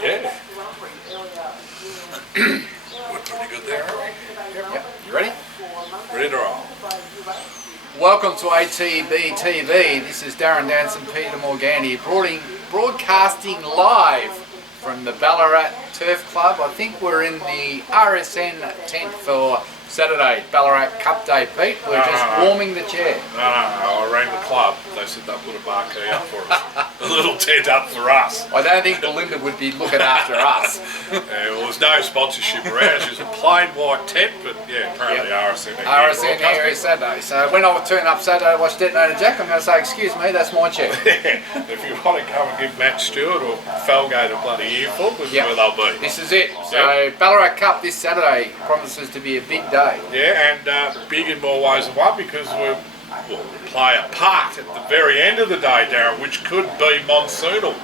Yeah. We're pretty good there, aren't we? Yep. You ready? Ready to roll. Welcome to ATB TV. This is Darren Danson, Peter Morgani, broadcasting live from the Ballarat Turf Club. I think we're in the RSN tent for Saturday, Ballarat Cup Day, Pete. We're just warming the chair. No, I rang the club. They said they'll put a marquee up for us. A little tent up for us. I don't think Belinda would be looking after us. Well, there's no sponsorship around. It's a plain white tent, but yeah, apparently RSN. RSN here is Saturday. So when I turn up Saturday to watch Detonator Jack, I'm going to say, excuse me, that's my chair. If you want to come and give Matt Stewart or Felgate a bloody earful, this is where they'll be. This is it. So Ballarat Cup this Saturday promises to be a big day. Yeah, and big in more ways than one because we play a part at the very end of the day, Darren, which could be monsoonal.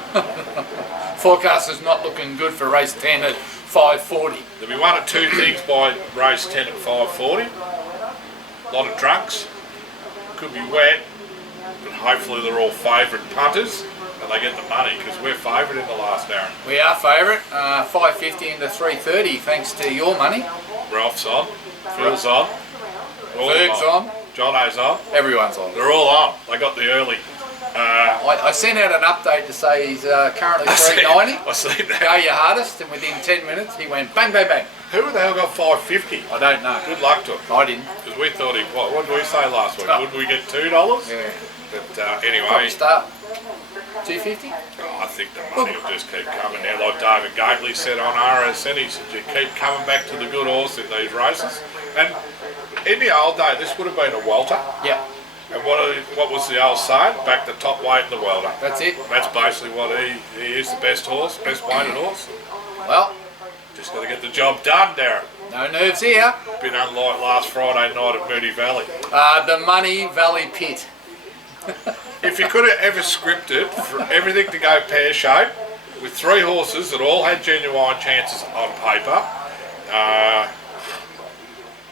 Forecast is not looking good for race 10 at 5:40. There'll be one or two things by race 10 at 5:40. A lot of drunks. Could be wet, but hopefully they're all favourite punters and they get the money because we're favourite in the last, Darren. We are favourite, 5.50 into 3.30 thanks to your money. Ralph's on, Phil's on, Ferg's on, Jono's on. Everyone's on. They're all on. They got the early. I sent out an update to say he's currently 3.90. I seen that. Go your hardest, and within 10 minutes he went bang, bang, bang. Who the hell got 5.50? I don't know. Good luck to him. I didn't. Because we thought what did we say last week? Oh. Wouldn't we get $2? Yeah. But anyway. Probably start 2.50. I think the money will just keep coming now. Like David Gately said on RSN, he said you keep coming back to the good horse in these races. And in the old day, this would have been a welter. Yeah. And what was the old saying? Back the top weight in the welter. That's it. That's basically what he is, the best horse, best weighted horse. Well, just got to get the job done, Darren. no nerves here. Been unlike last Friday night at Mooney Valley. The Money Valley Pit. If you could have ever scripted for everything to go pear-shaped, with three horses that all had genuine chances on paper,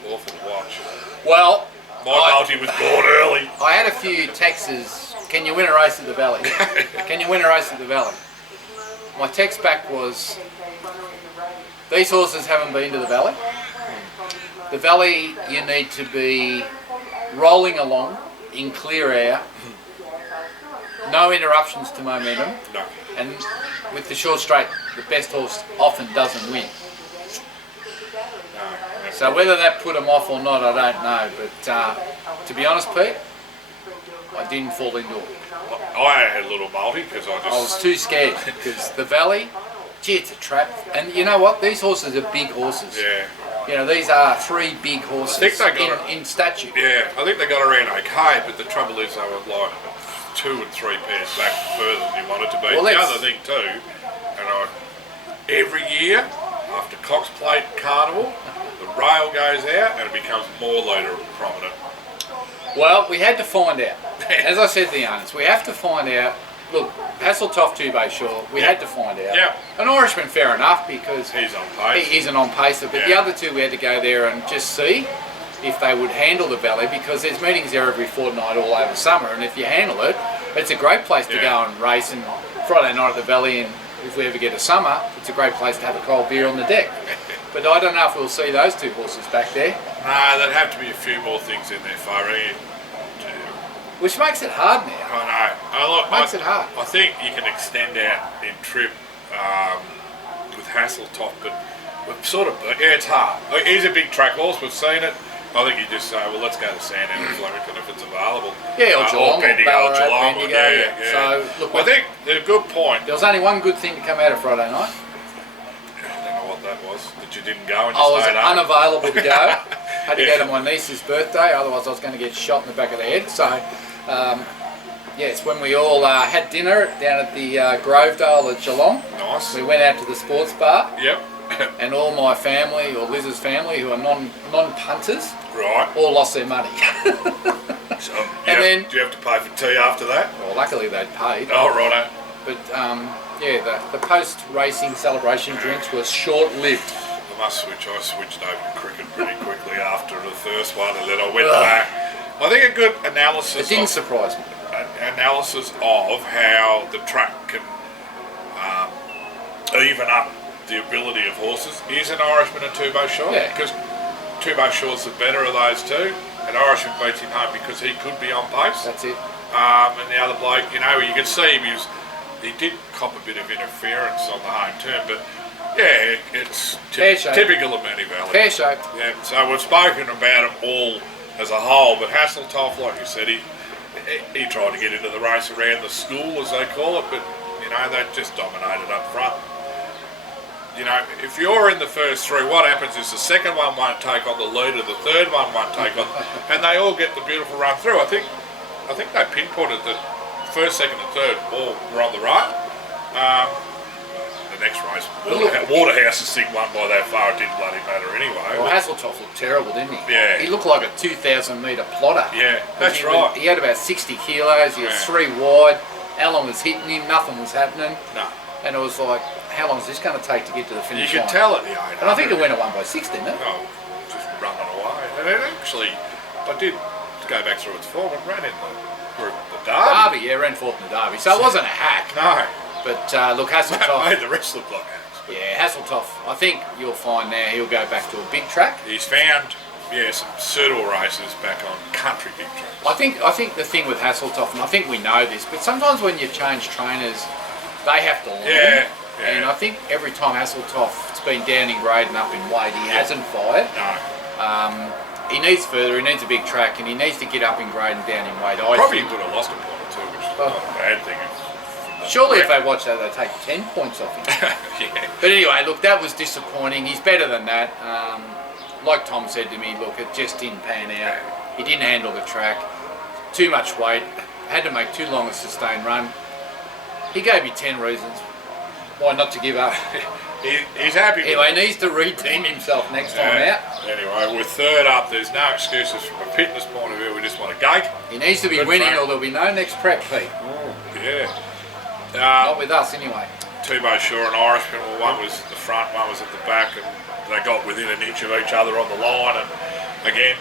awful to watch. Well, My multi was born early. I had a few texts. Can you win a race at the Valley? Can you win a race at the Valley? My text back was, these horses haven't been to the Valley. The Valley, you need to be rolling along in clear air, no interruptions to momentum, No. and with the short straight, the best horse often doesn't win. No. So whether that put them off or not, I don't know. But to be honest, Pete, I didn't fall into it. I had a little multi because I was too scared because the Valley, gee, it's a trap. And you know what? These horses are big horses. Yeah. You know, these are three big horses I think they got in statute. Yeah, I think they got around okay, but the trouble is they were like 2 and 3 pairs back further than you wanted to be. Well, the other thing too, and every year after Cox Plate Carnival, the rail goes out and it becomes more leader prominent. Well, we had to find out. As I said to the owners, we have to find out. Look, Hasseltoft 2-Bay Shore, we had to find out. Yeah. An Irishman, fair enough, because He's on pace. he isn't on pacer, but the other two we had to go there and just see if they would handle the Valley, because there's meetings there every fortnight all over summer, and if you handle it, it's a great place to go and race. And Friday night at the Valley, and if we ever get a summer, it's a great place to have a cold beer on the deck. But I don't know if we'll see those two horses back there. No, there'd have to be a few more things in there, Farry. Which makes it hard now. I Makes it hard. I think you can extend out in trip with Hasseltoft, but we've sort of, it's hard. He's a big track horse, we've seen it. I think you just say, well, let's go to Sandhills, Flemington if it's available. Yeah, or Geelong, or Ballarat, Geelong, Bendigo. yeah. So, look, I think a good point. There was only one good thing to come out of Friday night. I don't know what that was, that you didn't go and I you was stayed up. unavailable to go. Had to go to my niece's birthday, otherwise I was going to get shot in the back of the head. So, yes, when we all had dinner down at the Grovedale at Geelong. Nice. We went out to the sports bar. Yep. And all my family, or Liz's family, who are non-punters, Right. all lost their money. So, then, do you have to pay for tea after that? well, luckily they'd paid. Oh, righto. But yeah, the post-racing celebration drinks were short-lived. I must switch. I switched over to cricket pretty quickly after the first one, and then I went back. I think a good analysis. It didn't surprise me. Analysis of how the track can even up the ability of horses. Is an Irishman and Two Bow Shore? Yeah. Because Two Bow Shore's the better of those two. An Irishman beats him home because he could be on pace. That's it. And the other bloke, you know, you could see he did cop a bit of interference on the home turn, but yeah, it's typical of Moonee Valley. Fair shape. Yeah, so we've spoken about them all as a whole, but Hasseltoff, like you said, he tried to get into the race around the school, as they call it, but you know, they just dominated up front. You know, if you're in the first three, what happens is the second one won't take on the leader, the third one won't take on, and they all get the beautiful run through. I think they pinpointed that first, second, and third all were on the right. The next race, Waterhouse's thing won by that far. It didn't bloody matter anyway. Well, Hasseltoff looked terrible, didn't he? Yeah. He looked like a 2,000 metre plotter. Yeah, that's right. He had about 60 kilos. He was 3 wide. Alan was hitting him. Nothing was happening. No. And it was like, how long is this going to take to get to the finish line? You could tell at the 800. And I think it went at 1 by 6, didn't it? No, just running away. And it actually, I did go back through its form. It ran in the Derby. Yeah, ran fourth in the Derby. So it wasn't a hack. No. But look, Hasseltoff. Made the rest look like hacks. Yeah, Hasseltoff, I think you'll find now he'll go back to a big track. He's found, some suitable races back on country big tracks. I think the thing with Hasseltoff, and I think we know this, but sometimes when you change trainers, they have to learn. Yeah. And I think every time Hasseltoff's been down in grade and up in weight, he hasn't fired. No. He needs further, he needs a big track, and he needs to get up in grade and down in weight. Probably would have lost a point or two, which is not a bad thing. Surely if they watch that, they take 10 points off him. Yeah. But anyway, look, that was disappointing. He's better than that. Like Tom said to me, look, it just didn't pan out. He didn't handle the track. Too much weight. Had to make too long a sustained run. He gave me 10 reasons why not to give up. He's happy. Anyway, he needs to redeem himself next time out. Anyway, we're third up. There's no excuses from a fitness point of view. We just want a gate. He needs to be winning or there'll be no next prep, Pete. Yeah. Not with us, anyway. Two Bow Shore and Irishman. Well, one was at the front, one was at the back, and they got within an inch of each other on the line. And again,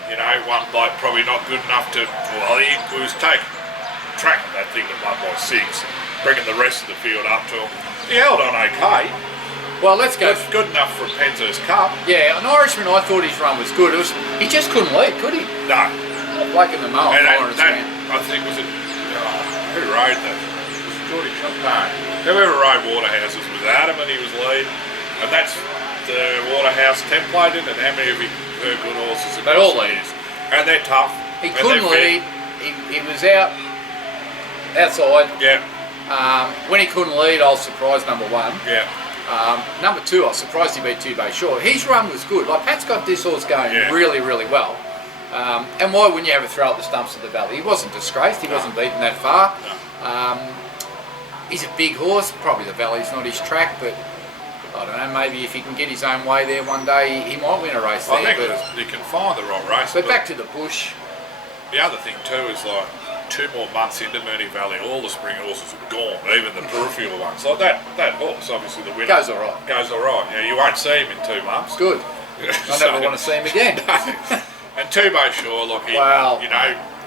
one bloke probably not good enough to. Well, he was tracking that thing at 1 by 6, bringing the rest of the field up to him. He held on okay. Well, let's go. Good enough for Penzer's Cup. Yeah, an Irishman, I thought his run was good. He just couldn't lead, could he? No. Like in the mile. And that, I think, was it. Who rode that? Was it Geordie Champagne? Whoever rode Waterhouses was adamant he was lead. And that's the Waterhouse template, and how many of her good horses? They all lead. And they're tough. He couldn't lead. He was outside. Yeah. When he couldn't lead, I was surprised, number 1. Yeah. Number 2, I was surprised he beat Two Bow Shore. His run was good. Like, Pat's got this horse going really, really well. And why wouldn't you have a throw at the stumps of the valley? He wasn't disgraced. He wasn't beaten that far. No. He's a big horse. Probably the valley's not his track, but I don't know. Maybe if he can get his own way there one day, he might win a race there. I think he can find the right race. But back to the bush. The other thing too is, like, 2 more months into Moonee Valley, all the spring horses are gone, even the peripheral ones. Like that horse, obviously the winner. Goes all right. Goes all right. Yeah, you won't see him in 2 months. Good. I never want to see him again. And Two Bow Shore, look,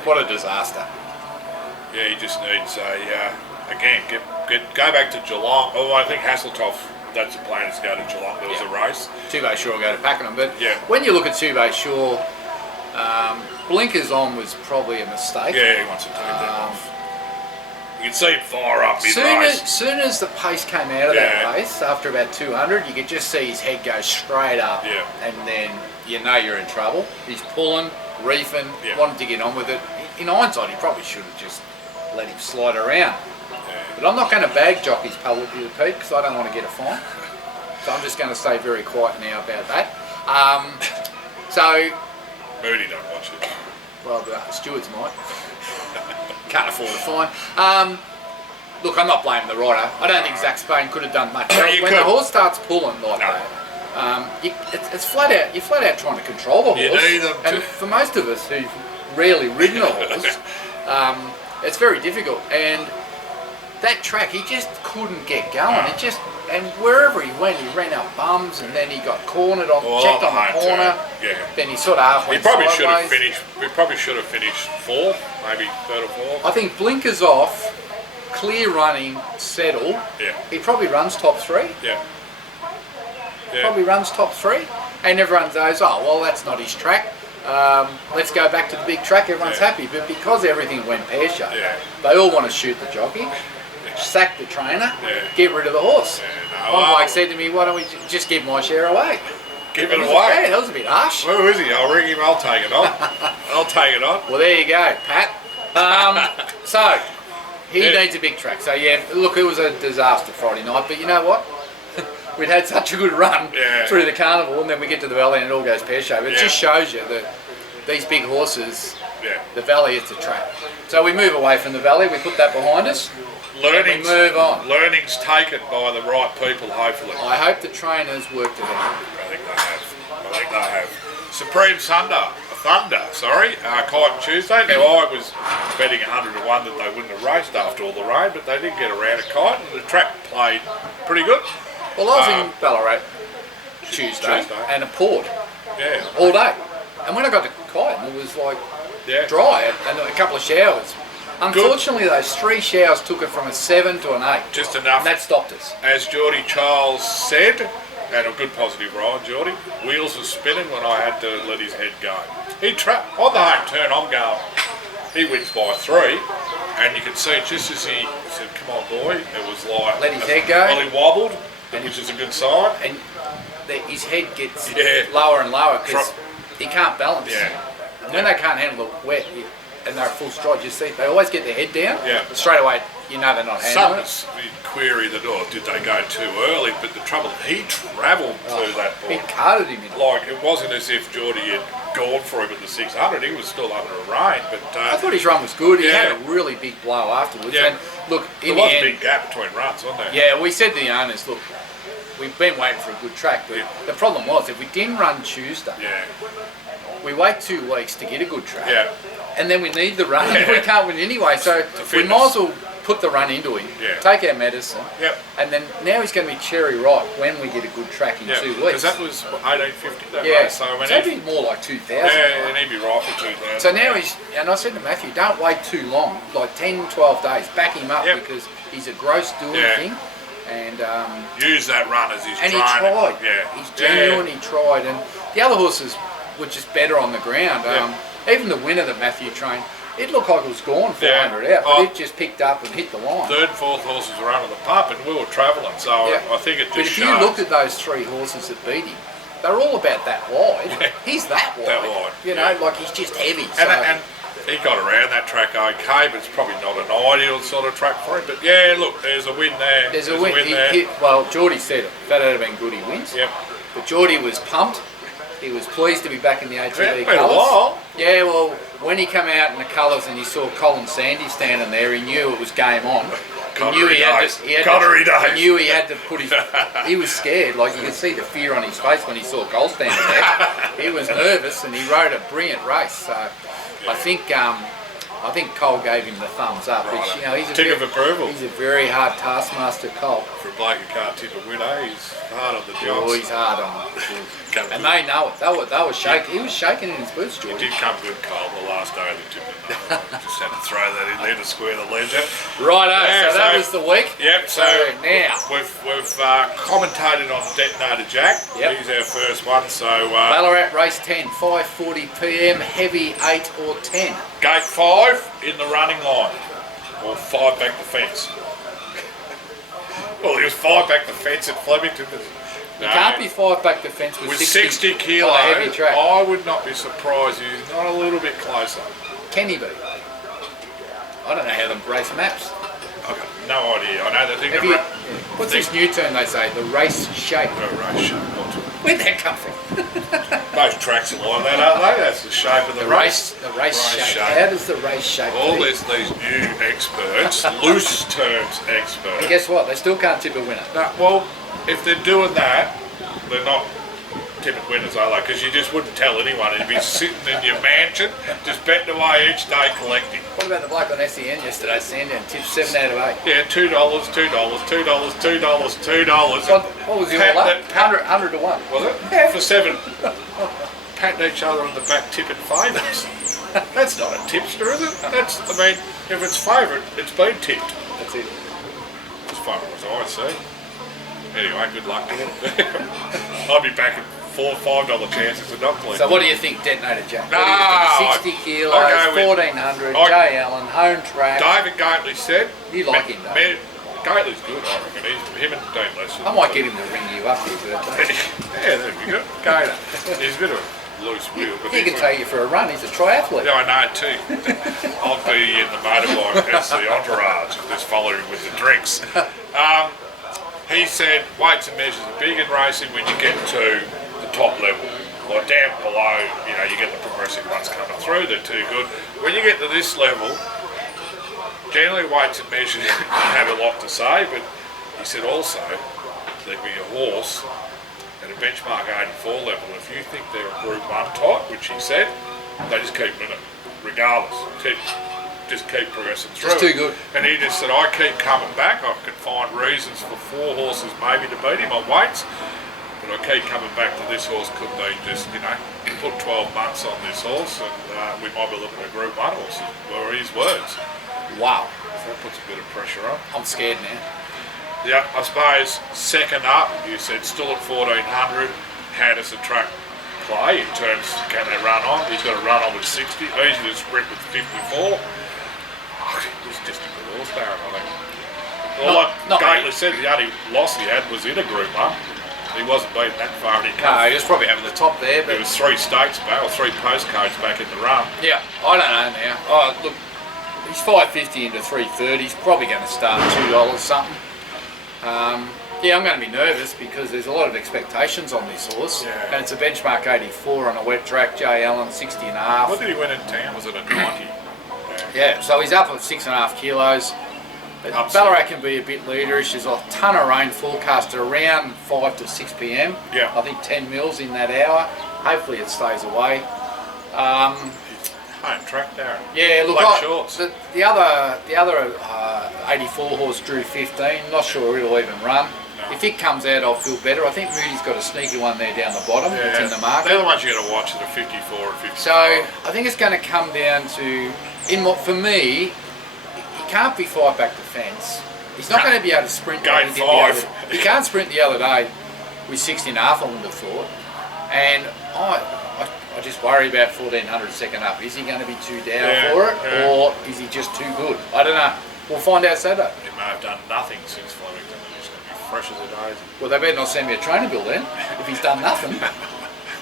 what a disaster. Yeah, he just needs again, go back to Geelong. Oh, I think Hasseltoff, that's the plan, is to go to Geelong. There was a race. Two Bow Shore go to Pakenham, but yeah. When you look at Two Bow Shore, blinkers on was probably a mistake. Yeah, he wants to take that off. You can see him fire up mid-race. Soon as the pace came out of that race, after about 200, you could just see his head go straight up. Yeah. And then you know you're in trouble. He's pulling, reefing, wanting to get on with it. In hindsight, he probably should have just let him slide around. Yeah. But I'm not going to bag jockeys publicly, Pete, because I don't want to get a fine. So I'm just going to stay very quiet now about that. Moody don't watch it. Well, the stewards might. Can't afford a fine. Look, I'm not blaming the rider. I don't think Zach Spain could have done much else. When the horse starts pulling like that, it's flat out. You're flat out trying to control the horse. You need them and for most of us who've rarely ridden a horse, it's very difficult. And that track, he just couldn't get going. And wherever he went, he ran up bums, and then he got cornered on, checked on the corner. Then he sort of halfway. He probably should have finished. We probably should have finished 4th, maybe 3rd or 4th. I think blinkers off, clear running settle, Yeah. he probably runs top 3. Yeah. Yeah. Probably runs top 3, and everyone goes, oh well, that's not his track. Let's go back to the big track. Everyone's happy, but because everything went pear-shaped, they all want to shoot the jockey, sack the trainer, get rid of the horse. Yeah, no, One bloke said to me, "Why don't we just give my share away?" Give it away. Yeah, that was a bit harsh. Where is he? I'll ring him. I'll take it on. I'll take it on. Well, there you go, Pat. So he needs a big track. So yeah, look, it was a disaster Friday night, but you know what? We'd had such a good run through the carnival, and then we get to the valley and it all goes pear-shaped. It just shows you that these big horses, the valley is the track. So we move away from the valley, we put that behind us, Learnings, and we move on. Learnings taken by the right people, hopefully. I hope the trainers worked it out. I think they have. Supreme Thunder, Kite Tuesday. Now I was betting 100 to 1 that they wouldn't have raced after all the rain, but they did get around a kite, and the track played pretty good. Well, I was in Ballarat Tuesday and a port all day. And when I got to Kite, it was like dry and a couple of showers. Unfortunately, those 3 showers took it from a 7 to an 8. Just enough. And that stopped us. As Geordie Charles said, and a good positive ride, Geordie, wheels were spinning when I had to let his head go. He on the home turn, I'm going, he wins by 3. And you could see just as he said, come on boy, it was like... Let his head go. Well, he wobbled, which is a good sign. And his head gets lower and lower because he can't balance. And when they can't handle the wet and they're full stride, you see, they always get their head down. Straight away, you know they're not handling it. Some query that, did they go too early? But the trouble, he travelled through that ball. He carted him in. Like, it wasn't as if Geordie had gone for him at the 600. He was still under a rain. But I thought his run was good. He had a really big blow afterwards. And look, there was a big gap between runs, wasn't there? Yeah, we said to the owners, look, we've been waiting for a good track, but the problem was if we didn't run Tuesday, we wait 2 weeks to get a good track, and then we need the run, and we can't win anyway. So we might as well put the run into him, take our medicine, and then now he's going to be cherry ripe when we get a good track in 2 weeks. Because that was 1850 that race, so it'd be more like 2000. Yeah, and he'd be right for 2000. So now and I said to Matthew, don't wait too long, like 10, 12 days, back him up because he's a gross doing thing. And use that run as his and training. He tried. He's genuine. He tried, and the other horses were just better on the ground. Even the winner that Matthew trained, it looked like it was gone 400 out, but it just picked up and hit the line. 3rd and 4th horses were under the pump, and we were travelling. So I think it just. But if you looked at those 3 horses that beat him, they're all about that wide. He's that wide. That wide. You know, like he's just heavy. And he got around that track okay, but it's probably not an ideal sort of track for him. But yeah, look, there's a win there. There's a win there. Well, Geordie said it. If that had been good, he wins. But Geordie was pumped. He was pleased to be back in the ATB colours. Yeah, well, when he came out in the colours and he saw Colin Sandy standing there, he knew it was game on. He knew he had to put his... He was scared. Like, you could see the fear on his face when he saw Cole standing there. He was nervous, and he rode a brilliant race. So I think Cole gave him the thumbs up. Which, you know, he's of approval. He's a very hard taskmaster, Cole. For a bloke who can't tip a winner, he's hard on the job. Oh, he's hard on it. And they know it. They were shaking. He was shaking in his boots, George. It did come good, Cole, the last day of the tipping. Just had to throw that in there to square the ledger. Righto, so that was the week. Yep, so now we've commentated on Detonator Jack. He's our first one. So Ballarat race 10, 5:40 p.m. heavy 8 or 10. Gate 5 in the running line, or 5 back the fence. Well, he was 5 back the fence at Flemington. You can't be 5 back the fence with 60 kilos. Heavy track. I would not be surprised if he's not a little bit closer. Can he be? I don't know how them race maps. I've got no idea. I know the thing. What's this new term they say? The race shape. The race shape. Where'd that come from? Most tracks are like that, aren't they? That's the shape of the race. The race shape. How does the race shape? All these new experts, loose terms experts. And guess what? They still can't tip a winner. No, well, if they're doing that, they're not tipping winners, are they? Because you just wouldn't tell anyone. You'd be sitting in your mansion, just betting away each day collecting. What about the bloke on SEN yesterday, Sandown, tipped 7 out of 8? Yeah, $2, $2, $2, $2. What was your all up? 100 to 1. Was it? Yeah. For 7. Patting each other on the back, tipping favourites. That's not a tipster, is it? If it's favourite, it's been tipped. That's it. As far as I see. Anyway, good luck to him. I'll be back at $4 or $5 chances of not clean. So what do you think, Detonator Jack? No, What do you think? 60 kilos, 1400, Jay Allen, home track. David Gately said. You like him, don't you? Gately's good, I reckon. Him and Dean Lester. I might get him to ring you up for your birthday. Yeah, there you go. Gator. He's a bit of a loose wheel. But He can take you for a run. He's a triathlete. Yeah, I know too. I'll be in the motorbike as the entourage and just follow him with the drinks. He said weights and measures are big in racing when you get to the top level. Like down below, you know, you get the progressive ones coming through, they're too good. When you get to this level, generally weights and measures have a lot to say, but he said also there'd be a horse at a benchmark 84 level. If you think they're a Group 1 type, which he said, they just keep winning, regardless. Just keep progressing through. It's too good. And he just said, I keep coming back. I can find reasons for 4 horses maybe to beat him on weights, but I keep coming back to this horse. Could be just, you know, put 12 months on this horse and we might be looking at Group 1 horses, were his words. Wow. So that puts a bit of pressure on. I'm scared now. Yeah, I suppose second up, you said still at 1400. How does the track play in terms, can they run on? He's got to run on with 60. Easy to sprint with 54. He's just a good horse, Darren, I think. Well, like Gately said, the only loss he had was in a Group 1. He wasn't beaten that far. No, he was probably having the top there. But there was 3 stakes back, or 3 postcodes back in the run. Yeah, I don't know now. Oh, look, he's 550 into 330. He's probably going to start $2 something. Yeah, I'm going to be nervous because there's a lot of expectations on this horse. Yeah. And it's a benchmark 84 on a wet track. Jay Allen, 60 and a half. What did he win in town? Was it a 90? Yeah, so he's up at 6.5 kilos. Ballarat can be a bit leaderish. There's a ton of rain forecast around 5 to 6 p.m. Yeah. I think 10 mils in that hour. Hopefully it stays away. Home track, Darren. Yeah, look, Black shorts. the other 84 horse drew 15. Not sure it'll even run. No. If it comes out, I'll feel better. I think Moody's got a sneaky one there down the bottom. Yeah. It's in the market. They're the ones you got to watch at a 54 or 55. So I think it's going to come down to, for me, he can't be 5 back the fence. He's not going to be able to sprint. Gate 5. He can't sprint the other day with 60 and a half, I wouldn't have thought. And I just worry about 1400 second up. Is he going to be too down for it, or is he just too good? I don't know. We'll find out Saturday. He may have done nothing since Flemington. He's going to be fresh as a daisy. Well, they better not send me a trainer bill then, if he's done nothing.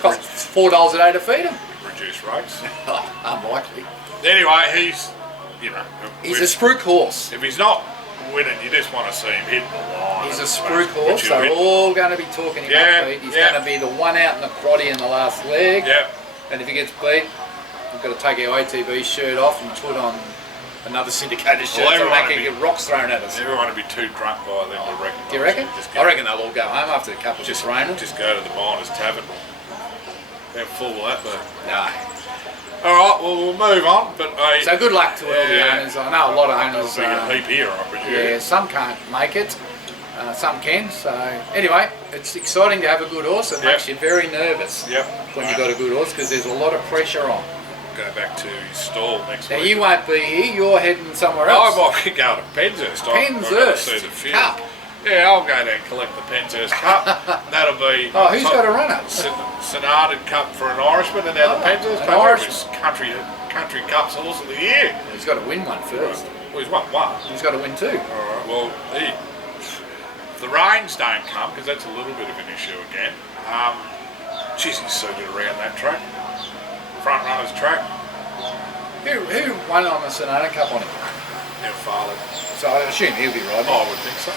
Costs $4 a day to feed him. Reduced rates. Oh, unlikely. Anyway, he's, you know... He's a spruik horse. If he's not winning, you just want to see him hit the line. He's a spruik horse. They're all going to be talking him upbeat. He's going to be the one out in the quaddie in the last leg. Yep. And if he gets beat, we've got to take our ATB shirt off and put on another syndicated shirt so we can get rocks thrown at us. Everyone will be too drunk by then, I reckon. Do you reckon? I reckon they'll all go home after a couple of raining. Just go to the Miners Tavern. How full will that be? No. Alright, well we'll move on. But so good luck to all the owners. I know a lot of owners. There'll be a heap here, I presume. Yeah, some can't make it. Some can. So anyway, it's exciting to have a good horse. It makes you very nervous when you've got a good horse because there's a lot of pressure on. Go back to his stall next week. Now you won't be here. You're heading somewhere else. I might be going to Penshurst. Penshurst See the field. Cup. Yeah, I'll go down and collect the Penshurst Cup. That'll be... Oh, who's got to run it? Syndicated Cup for an Irishman and now the Penshurst Cup. Irish country Cups horse of the year. Well, he's got to win one first. Well, he's won one. He's got to win 2. Alright, well, the rains don't come because that's a little bit of an issue again. Geez, he's so good around that track. Front runners track. Who won on the Sonata Cup on him? Yeah, Farley. So I assume he'll be riding. Oh, I would think so.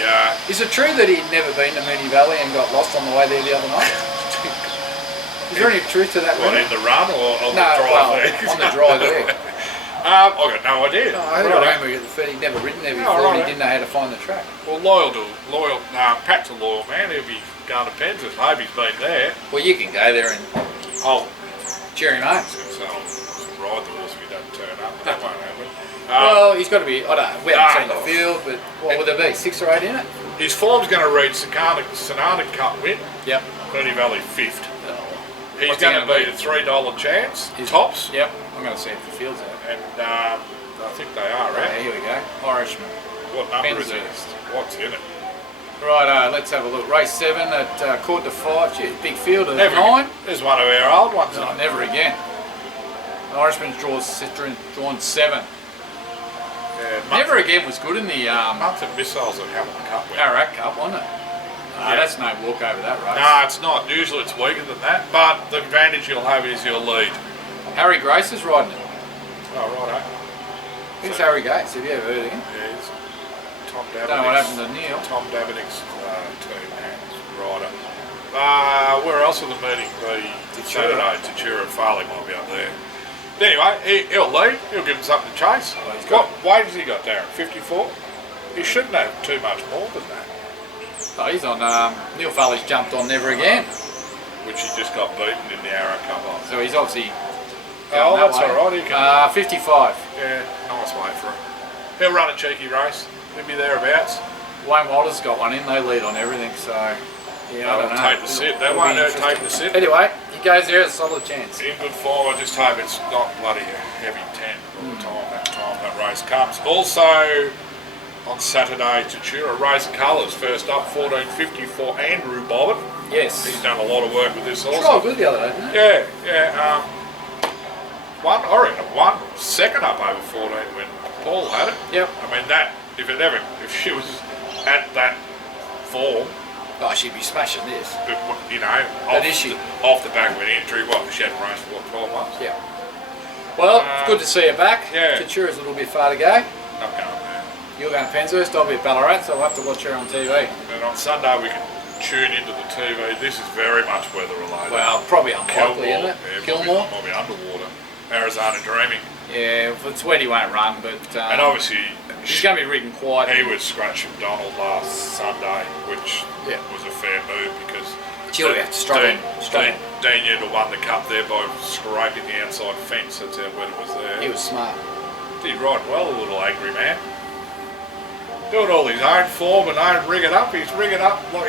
Yeah. Is it true that he'd never been to Moonee Valley and got lost on the way there the other night? Is there any truth to that? What, in the run or on the drive there? On the drive there. I've got no idea. No, I heard he'd never ridden there before. He didn't know how to find the track. Well, Pat's a loyal man. He'll be going to Penshurst. I hope he's been there. Well, you can go there and cheer him on. So ride the horse if he doesn't turn up. That won't happen. Well, he's got to be. I don't know. We haven't seen the field, but what would there be? 6 or 8 in it? His form's going to read Sonata Cup win. Yep. Moonee Valley 5th. He's What's going to be a $3 chance. Tops. Yep. I'm going to see if the field's out. And I think they are, right? Here we go. Irishman. What number is it? Penzhurst. What's in it? Right, let's have a look. Race 7 at quarter to 5. Gee, big field of Never 9. There's one of our old ones. No, never again. Irishman's drawn 7. Yeah, Never again was good in the Month of Missiles at Hamilton Cup. Ballarat Cup, wasn't it? Yeah. That's no walk over that race. No, it's not. Usually it's weaker than that. But the advantage you'll have is your lead. Harry Grace is riding it. Oh, right. Who's Harry Grace? Have you ever heard of him? Yeah, he's Tom Davidick's. Don't know what happened to Neil. Tom Davidick's team rider. Where else are the meeting? The Saturday. Tachura and Farley might be up there. But anyway, he'll lead. He'll give him something to chase. What weight has he got, Darren? 54? He shouldn't have too much more than that. Oh, he's on. Neil Farley's jumped on Never Again. Which he just got beaten in the Arrow Cup on. So he's obviously. Oh, that's alright. He can. 55. Yeah, nice way for him. He'll run a cheeky race. He'll be thereabouts. Wayne Walter's got one in. They lead on everything, so. Yeah, I don't know. Take the sit. That won't hurt take the sit. Anyway, he goes there, it's a solid chance. In good form. I just hope it's not bloody heavy 10 all the time that race comes. Also, on Saturday, Tachura Race Colours. First up, 1450 for Andrew Bobbitt. Yes. He's done a lot of work with this also. Oh, good the other day, didn't it? Yeah. One second up over 14 when Paul had it. Yep. I mean that if she was at that form, oh, she'd be smashing this. you know, off the back of an injury, she hadn't raced for 12 months. Yeah. Well, it's good to see her back. Yeah. Tachura's a little bit far to go. Not going there. You're going to Penzhurst, I'll be at Ballarat, so I'll have to watch her on TV. And on Sunday we can tune into the TV. This is very much weather related. Well, probably unlikely, isn't it? Yeah, Kilmore? Might be underwater. Arizona Dreaming. Yeah, if it's wet he won't run, but and obviously he's going to be ridden quiet. He was scratching Donald last Sunday, which was a fair move because Dean Yedel won the cup there by scraping the outside fence. That's how wet it was there. He was smart. Did ride well, a little angry man. Doing all his own form and own rigging up. He's rigging up like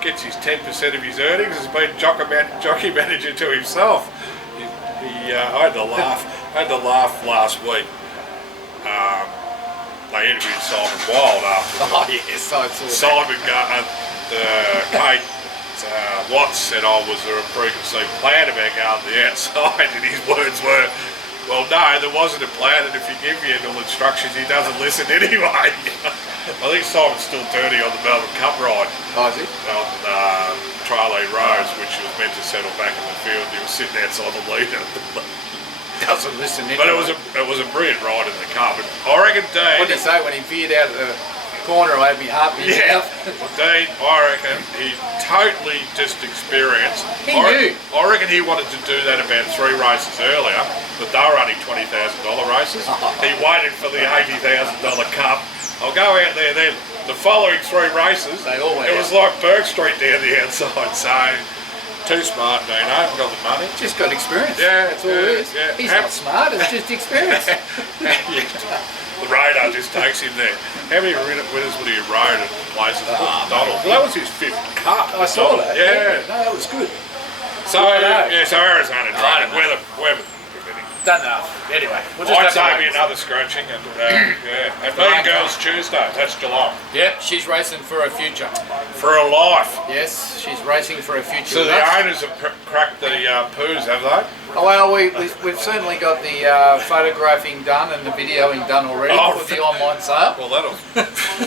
gets his 10% of his earnings. Has been jockey manager to himself. I had to laugh last week. They interviewed Simon Wild after. Oh yes, I saw Simon Kate Watts said I was a preconceived plan about going to the outside, and his words were, "Well, no, there wasn't a plan, and if you give Yendall instructions, he doesn't listen anyway." I think Simon's still dirty on the Melbourne Cup ride. Oh, is he? On Tralee Rose, which was meant to settle back in the field. He was sitting outside the leader. Doesn't listen anyway. But it was a brilliant ride in the car. But I reckon Dean. What did he say when he veered out of the corner? I had my heart beat out. Well, Dean, I reckon he totally just experienced. He knew. I reckon he wanted to do that about 3 races earlier, but they were only $20,000 races. He waited for the $80,000 cup. I'll go out there then. The following 3 races, it was like Burke Street down the outside. So, too smart, Dino. Haven't got the money. Just got experience. Yeah, that's all it is. Yeah. He's not smart. It's just experience. The radar just takes him there. How many winners would he have rode at places? Donald. Well, that was his 5th cup. I saw that. Yeah. No, that was good. So Arizona Dreaming. Weather permitting. Don't know. Anyway, we'll just I'd have say be another scratching and And Mean Girls Tuesday. That's Geelong. Yep, she's racing for her future. For her life. Yes, she's racing for her future. So the owners have cracked the poos, have they? Oh, well, we've certainly got the photographing done and the videoing done already for the online sale. Well,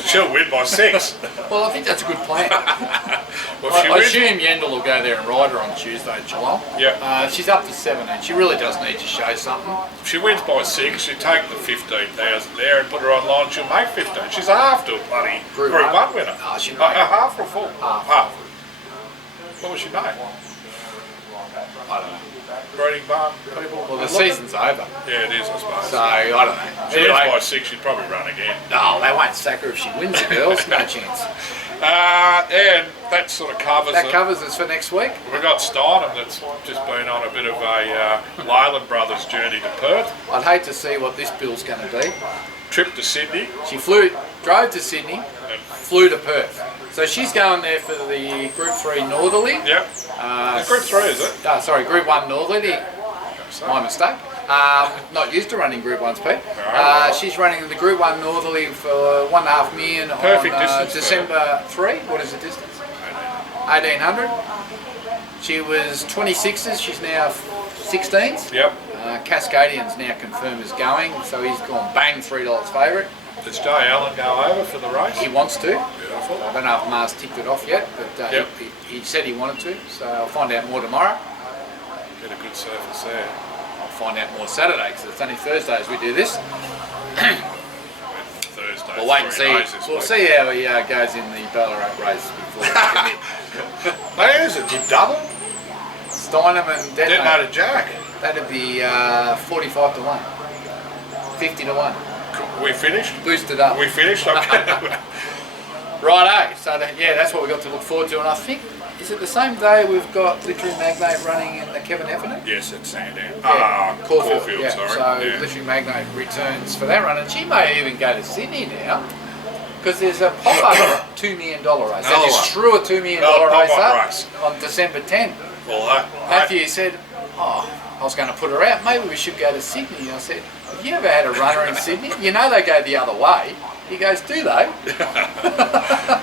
she'll win by 6. Well, I think that's a good plan. Well, I assume Yendall will go there and ride her on Tuesday at Geelong. Yeah. She's up to 17. She really does need to show something. If she wins by 6, she'll take the 15,000 there and put her online. She'll make 15. She's a half to a bloody Group 1 winner. Oh, she a half or a full? Half. What was she made? I don't know. Breeding barn people. Well, the season's over. Yeah, it is, I suppose. So, I don't know. If she wins by 6, she'd probably run again. No, they won't sack her if she wins the girls. No chance. And that sort of covers That covers us for next week. We've got Steinem that's just been on a bit of a Leyland Brothers journey to Perth. I'd hate to see what this bill's going to be. Trip to Sydney. She drove to Sydney, and flew to Perth. So she's going there for the Group 3 Northerly. Yep. Group 3, is it? Sorry, Group 1 Northerly. My mistake. Not used to running Group 1s, Pete. No. She's running the Group 1 Northerly for 1.5 million Perfect on distance December 3. What is the distance? 1800. She was 26s, she's now 16s. Yep. Cascadian's now confirmed as going, so he's gone bang $3 favourite. Does Jay Allen go over for the race? He wants to. Beautiful. I don't know if Mars ticked it off yet, but Yep. he said he wanted to, so I'll find out more tomorrow. Get a good surface there. I'll find out more Saturday, because it's only Thursdays we do this. Thursday. We'll wait and 3 see. days this We'll week. see how he goes in the Ballarat race before we commit. Hey, is it? Did double? Steinem and Detonator. Detonator Jack. That'd be 45 to 1. 50 to 1. We finished? Boosted up. We finished? Okay. Righto. So that's what we've got to look forward to. And I think, is it the same day we've got Literary Magnate running in the Kevin Heffernan? Yes, it's Sandown. Caulfield, Caulfield, yeah. sorry. So Yeah. Literary Magnate returns for that run, and she may even go to Sydney now, because there's a pop-up $2 million race. They Another just one. threw a $2 million Another race pop-up up race. on December 10. Well, Matthew said, I was going to put her out, maybe we should go to Sydney. I said, have you ever had a runner in Sydney? You know they go the other way. He goes, do they?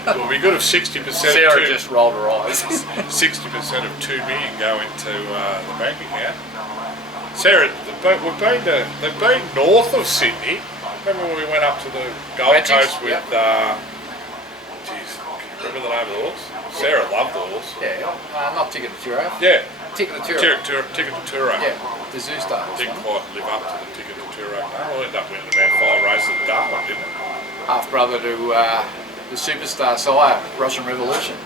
well, we got if 60% Sarah of just rolled her eyes. 60% of 2 million go into the bank account. Sarah, they've been north of Sydney. Remember when we went up to the Gold Magic, Coast with, yep. geez, can you remember the name of the horse? Sarah loved the horse. Yeah, not Ticket to Turo. Yeah. Ticket to Turo. Ticket to Turo. Yeah, the Zoo Star. Didn't quite live up to the Ticket to Turo. We'll end up winning about 5 races at Darwin, didn't it? Half brother to the superstar sire, Russian Revolution.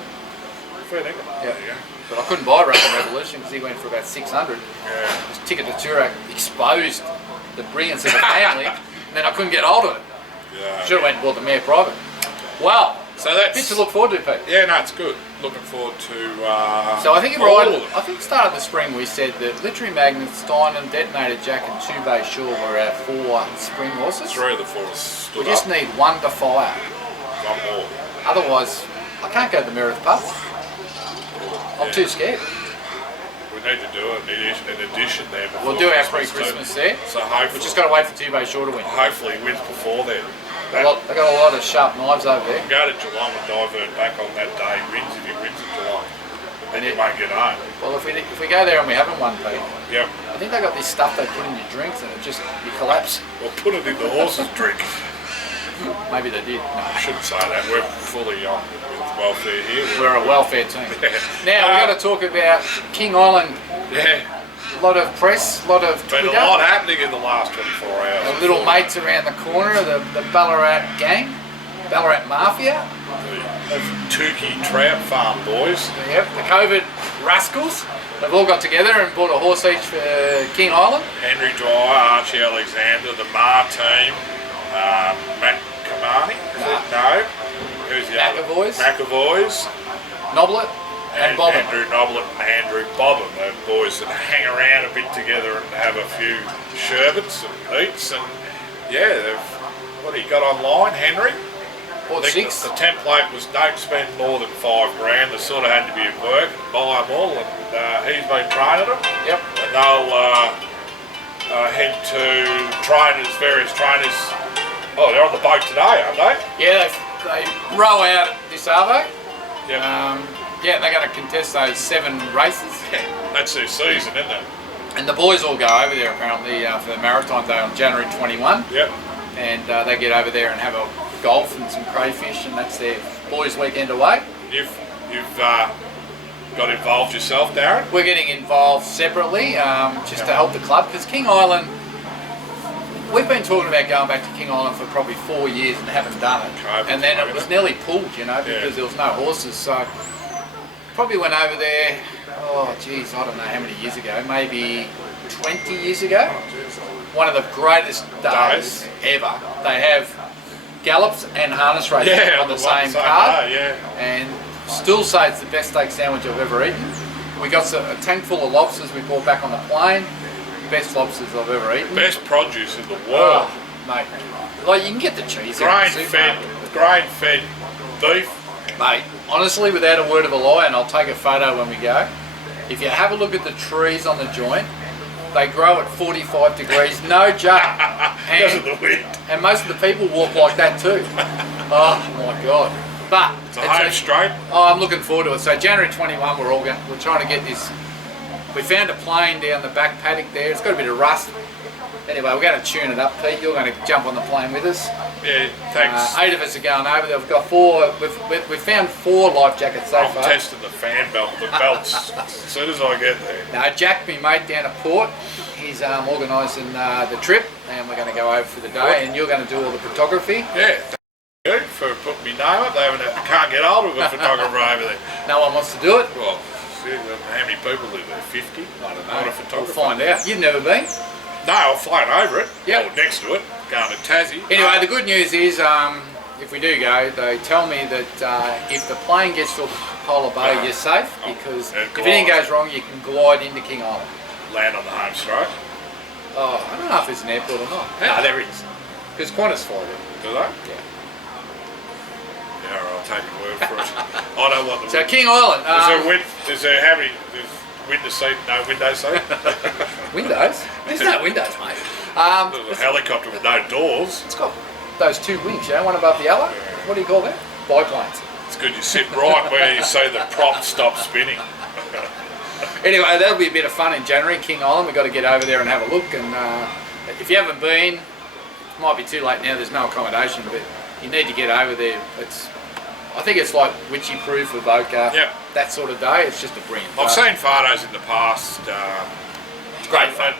Fair dinkum. Yeah. There you go. But I couldn't buy Russian Revolution because he went for about 600. Yeah. This Ticket to Turo exposed the brilliance of the family, and then I couldn't get hold of it. Yeah. Should have went and bought the mare private. Well, So that's bit to look forward to, Pete. Yeah, no, it's good. Looking forward to. So I think all right. of them. I think start of the spring we said that Literary Magnet, Steinem, Detonator Jack, and Two Bay Shore were our 4 spring horses. 3 of the 4 stood We just up. need 1 to fire. One more. Otherwise, I can't go to the Meredith Pub. I'm too scared. We need to do an edition there. Before We'll do our Christmas pre-Christmas too. there. So hopefully, We've just got to wait for Two Bay Shore to win. hopefully he wins before then. They got a lot of sharp knives over there. Go to Geelong and divert back on that day. Wins if he wins at Geelong. Then you won't get home. Well, if we go there and we haven't won, Pete, Yep. I think they got this stuff they put in your drinks and it just you collapse. Well, put it in the horse's drink. Maybe they did. No. I shouldn't say that. We're fully on with welfare here. We're a welfare team. Yeah. Now we've got to talk about King Island. Yeah. A lot of press, a lot of Been Twitter. a lot happening in the last 24 hours. Our little mates around the corner, the Ballarat gang, Ballarat Mafia. The Tukey Trout Farm boys. Yep, the COVID rascals. They've all got together and bought a horse each for King Island. Henry Dwyer, Archie Alexander, the Mar team, Matt Kamani. No. Who's the other? McAvoy's. Noblet and Bobbin. Andrew Noblet and Andrew Bobbin. The boys that hang around a bit together and have a few sherbets and eats. And yeah, what he got online, Henry? Bought I think 6. The template was don't spend more than $5 grand. They sort of had to be at work and buy them all. And he's been training them. Yep. And they'll head to various trainers. Oh, they're on the boat today, aren't they? Yeah, they row out this Arvo. Yep. Yeah, they're going to contest those 7 races. Yeah, that's their season, isn't it? And the boys all go over there apparently for the Maritime Day on January 21. Yep. And they get over there and have a golf and some crayfish, and that's their boys' weekend away. You've got involved yourself, Darren? We're getting involved separately just to help the club, because King Island, we've been talking about going back to King Island for probably 4 years and haven't done it. COVID, and then it was nearly pulled, because there was no horses. So probably went over there, oh geez, I don't know how many years ago, maybe 20 years ago. One of the greatest days ever. They have gallops and harness racing on the same card. Day, yeah. And still say it's the best steak sandwich I've ever eaten. We got a tank full of lobsters we brought back on the plane. Best lobsters I've ever eaten. Best produce in the world. Oh, mate. Like you can get the cheese. Grain-fed beef. Mate, honestly, without a word of a lie, and I'll take a photo when we go, if you have a look at the trees on the joint, They grow at 45 degrees, no joke. Because of the wind. And most of the people walk like that too. Oh my God. But It's a home straight. Oh, I'm looking forward to it. So January 21, we're trying to get this. We found a plane down the back paddock there. It's got a bit of rust. Anyway, we're going to tune it up, Pete. You're going to jump on the plane with us. Yeah, thanks. 8 of us are going over there. We've got 4. We've found 4 life jackets so I'm far. testing the fan belt, the belts, as soon as I get there. Now, Jack, my mate down at Port, he's organising the trip, and we're going to go over for the day, and you're going to do all the photography. Yeah, thank you for putting me name up. They can't get hold of a photographer over there. No one wants to do it? Well, see, how many people live there? 50? I don't know. Not a photographer. We'll find out. You've never been? No, I've flown over it. Yep. Or next to it, going to Tassie. Anyway, the good news is, if we do go, they tell me that if the plane gets to Polar Bay, you're safe, because if anything goes wrong, you can glide into King Island. Land on the home straight. Oh, I don't know if there's an airport or not. Yeah. No, there is. Because Qantas fly there. Do they? Yeah. Yeah, all right, I'll take your word for it. I don't want the So King Island. is there how many? There's window seat, no window seat. Windows? There's no windows, mate. There's a helicopter with no doors. It's got those 2 wings, you know, one above the other. What do you call that? Biplanes. It's good you sit right where you see the prop stop spinning. Anyway, that'll be a bit of fun in January, King Island. We've got to get over there and have a look. And if you haven't been, it might be too late now. There's no accommodation, but you need to get over there. I think it's like Witchy Proof, Avoca, that sort of day. It's just a brilliant day. I've seen photos in the past. It's great fun.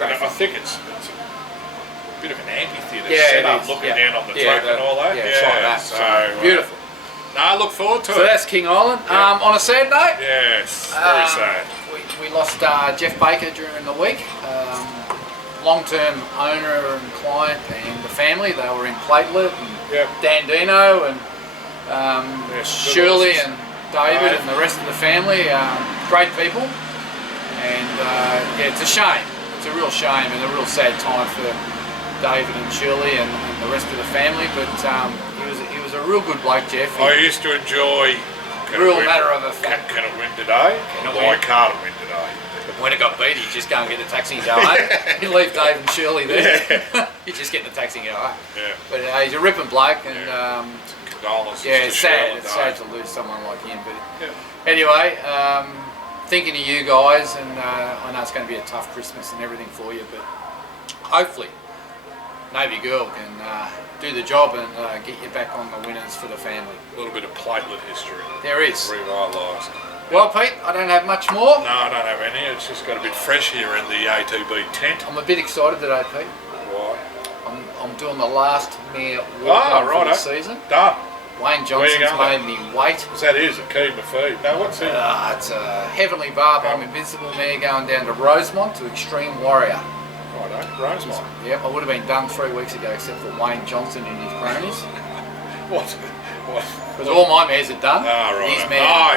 I think it's a bit of an amphitheatre set up, looking down on the track and all that. Yeah, it's like that. So beautiful. No, I look forward to it. So that's King Island. On a sad note, yes, very sad. We lost Jeff Baker during the week. Long-term owner and client and the family. They were in Platelet and Dan Dino and Shirley and David and the rest of the family. Great people. And it's a shame. It's a real shame and a real sad time for David and Shirley and the rest of the family. But he was a real good bloke, Jeff. I used to enjoy. Real matter of a fact. Can it win today? Why can't it win today? When it got beat, you just go and get the taxi and go home. You leave Dave and Shirley there. You just get the taxi and go home. Yeah. But he's a ripping bloke, and condolences. It's sad. It's sad to lose someone like him. But anyway, thinking of you guys, and I know it's going to be a tough Christmas and everything for you, but hopefully Navy Girl can do the job and get you back on the winners for the family. A little bit of Platelet history. There is. Revitalised. Well, Pete, I don't have much more. No, I don't have any. It's just got a bit fresh here in the ATB tent. I'm a bit excited today, Pete. Why? I'm doing the last mare walk for the season. Done. Wayne Johnson's made me wait. What's that is? A Kima feed. No, what's it? It's a Heavenly Barb. I'm Invincible mare going down to Rosemont to Extreme Warrior. Righto, Rosemont. Yep, I would have been done 3 weeks ago except for Wayne Johnson and his cronies. What? Because all my mares are done. Right.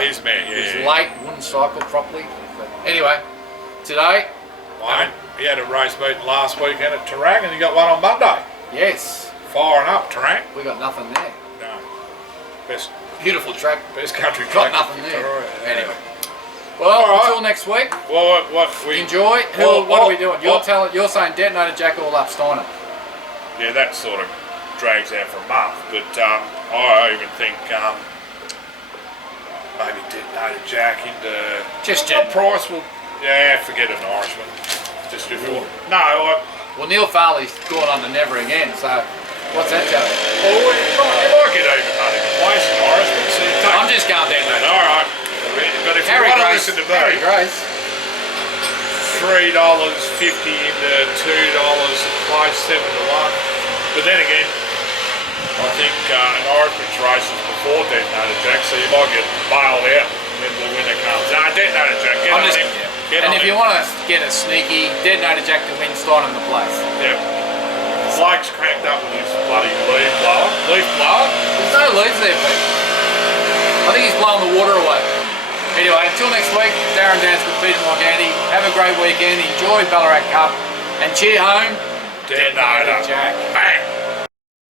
His mare, yeah. He's late, wouldn't cycle properly. But anyway, today... Wayne, he had a race meeting last weekend at Terang and he got one on Monday. Yes. Firing up, Terang. We got nothing there. No. Best... Beautiful track. Best country got track. Nothing there. Anyway. Well, until next week. Well, we enjoy. What are we doing? You're saying Detonator Jack all up Steiner. Yeah, that sort of drags out for a month, but I even think maybe Detonator Jack into just what price will forget an Irishman. Just if you want. No, well, Neil Farley's gone on to never again. So what's that tell you? Well, you might get even money to place an Irishman. So I'm just going down there. All right. But if Harry you want Grace, to listen to Harry me, Grace. $3.50 into $2 a place, 7 to 1. But then again, I think an Irishman's race is before Detonator Jack, so you might get bailed out when the winner comes. No, Detonator Jack, get on him. And if you want to get a sneaky, Detonator Jack to win Steinem the place. Yep. Blake's cracked up with his bloody leaf blower. There's no leaves there, Pete. I think he's blowing the water away. Anyway, until next week, Darren Dance with Peter Morganti. Have a great weekend. Enjoy Ballarat Cup. And cheer home, Detonator Jack. Bang!